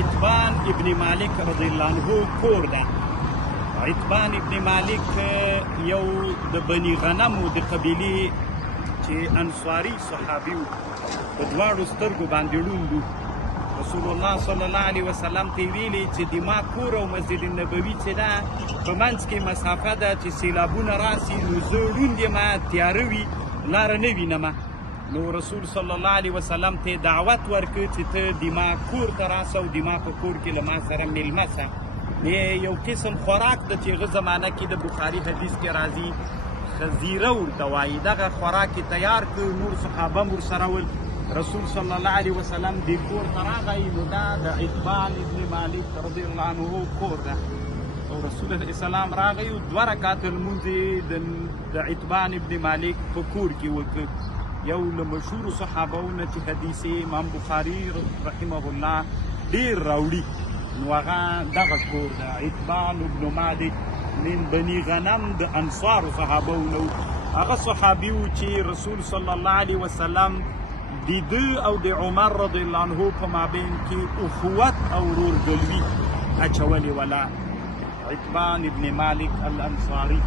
عتبان ابن مالک رضی الله عنه کور ده. عتبان ابن مالک یو د بني غنمو د قبیلې چې انصاري صحابي و، په دواړو سترګو باندې ړوند و. رسول الله صلی الله علیه وسلم ته یې ویلي چې د ما کور او مسجد نبوي چې ده په منځ کې مسافه ده چې سیلابونه راسي، نو زه ړوند یم، تیاره وي، لاره نه وینمه. نو رسول صلی الله علیه وسلم ته دعوت ورکړ چې ته د ما کور ته راسه او د ما په کور کې له ما سره میلمه سه. یو قسم خوراک ده چې هغه زمانه کې د بخاري حدیث کې راځي، خزیره ورته وایي. دغه خوراک یې تیار کړ، نور صحابه هم ورسره ول. رسول صلی الله علیه وسلم دې کور ته راغی، نو دا د عتبان ابن مالک رضی الله عنه کور ده. او رسول علیه السلام راغی او 2 رکعات لمونځ یې د عتبان ابن مالک په کور کې وکړ. یو له مشهورو صحابهونه چې حدیث امام بخاري رحمه الله ډېر راوړي، نو هغه دغه کور ده. عتبان ابن مالک من بني غنم د انصارو صحابهونه و. هغه صحابي و چې رسول صلی الله علیه وسلم د ده او د عمر رضی الله عنه په مابین کې اخوت او ورورګلوي اچولې وله. عتبان ابن مالک الانصاري.